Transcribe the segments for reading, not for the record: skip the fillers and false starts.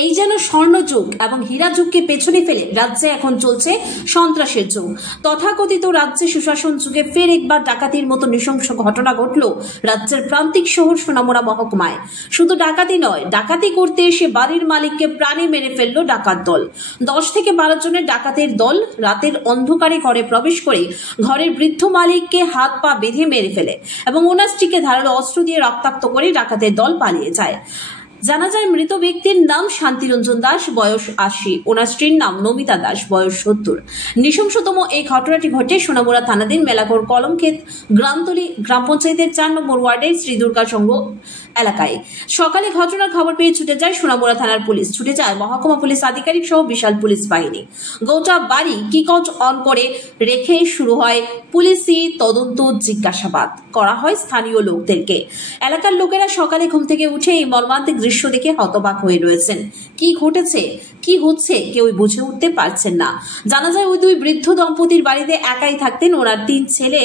এই যেন স্বর্ণযুগ এবং হীরা যুগকে পেছনে ফেলে রাজ্যে এখন চলছে সন্ত্রাসের যুগ। তথাকথিত রাজ্যে সুশাসন যুগে ফের একবার ডাকাতির মতো নৃশংস ঘটনা ঘটল রাজ্যের প্রান্তিক শহর সোনামুড়া মহকুমায়। শুধু ডাকাতি নয়, ডাকাতি করতে এসে বাড়ির মালিককে প্রাণে মেরে ফেলল ডাকাত দল। 10 থেকে 12 জনের ডাকাতের দল রাতের অন্ধকারে ঘরে প্রবেশ করে ঘরের বৃদ্ধ মালিককে হাত পা বেঁধে মেরে ফেলে এবং ওনার স্ত্রীকে ধারালো অস্ত্র দিয়ে রক্তাক্ত করে ডাকাতের দল পালিয়ে যায়। জানা যায় মৃত ব্যক্তির নাম শান্তিরঞ্জন দাস, বয়স 80। ওনার স্ত্রীর নাম নমিতা দাস, বয়স 70। নৃশংসতম এই ঘটনাটি ঘটে সোনামুড়া থানাধীন মেলাঘর কলমক্ষেত গ্রামতলী গ্রাম পঞ্চায়েতের 4 নম্বর ওয়ার্ডের শ্রী দুর্গা সংঘ এলাকায়। সকালে ঘটনার খবর পেয়ে ছুটে যায় সোনামুড়া থানার পুলিশ, ছুটে যায় মহকুমা পুলিশ আধিকারিক সহ বিশাল পুলিশ বাহিনী। গোটা বাড়ি কিকচ অন করে রেখে শুরু হয় পুলিশি তদন্ত, জিজ্ঞাসাবাদ করা হয় স্থানীয় লোকদেরকে। এলাকার লোকেরা সকালে ঘুম থেকে উঠে এই মর্মান্তিক দৃশ্য দেখে হতবাক হয়ে রয়েছেন। কি ঘটেছে, কি হচ্ছে কেউই বুঝে উঠতে পারছেন না। জানা যায় ওই দুই বৃদ্ধ দম্পতির বাড়িতে একাই থাকতেন। ওনার 3 ছেলে,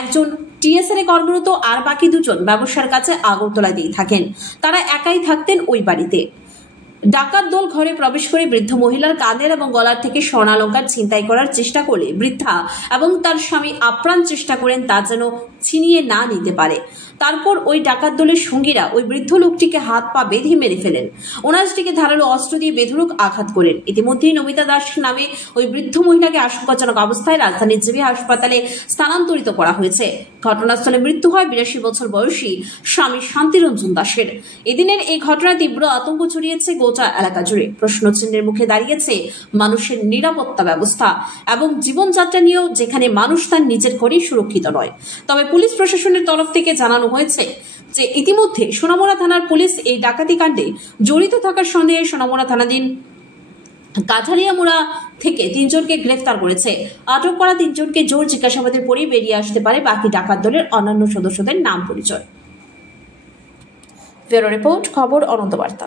একজন টিএসএল এ কর্মরত আর বাকি 2 জন ব্যবসার কাছে আগরতলায় দিয়ে থাকেন। তারা একাই থাকতেন ওই বাড়িতে। ডাকাত দল ঘরে প্রবেশ করে বৃদ্ধ মহিলার কাঁধের এবং গলার থেকে স্বর্ণালঙ্কার ছিনতাই করার চেষ্টা করলে বৃদ্ধা এবং তার স্বামী আপ্রাণ চেষ্টা করেন তা যেন ছিনিয়ে না নিতে পারে। তারপর ওই ডাকাত দলের সঙ্গীরা ওই বৃদ্ধ লোকটিকে হাত পা বেঁধে মেরে ফেলেন। ওনার স্ত্রীকে ধারালো অস্ত্র দিয়ে বেধড়ক আঘাত করেন। ইতিমধ্যেই নমিতা দাস নামে ওই বৃদ্ধ মহিলাকে আশঙ্কাজনক অবস্থায় রাজধানীর জিবি হাসপাতালে স্থানান্তরিত করা হয়েছে। ঘটনাস্থলে মৃত্যু হয় 82 বছর বয়সী স্বামী শান্তিরঞ্জন দাসের। এদিনের এই ঘটনা তীব্র আতঙ্ক ছড়িয়েছে গোটা এলাকা জুড়ে। প্রশ্নচিহ্নের মুখে দাঁড়িয়েছে মানুষের নিরাপত্তা ব্যবস্থা এবং জীবনযাত্রা নিয়েও, যেখানে মানুষ তার নিজের ঘরেই সুরক্ষিত নয়। তবে পুলিশ প্রশাসনের তরফ থেকে জানানো হয়েছে যে ইতিমধ্যে সোনামুড়া থানার পুলিশ এই ডাকাতি কাণ্ডে জড়িত থাকার সন্দেহে সোনামুড়া থানাধীন কাঠারিয়ামুড়া থেকে 3 জনকে গ্রেফতার করেছে। আটক করা 3 জনকে জোর জিজ্ঞাসাবাদের পরেই বেরিয়ে আসতে পারে বাকি ডাকাত দলের অন্যান্য সদস্যদের নাম পরিচয়। ব্যুরো রিপোর্ট, খবর অনন্ত বার্তা।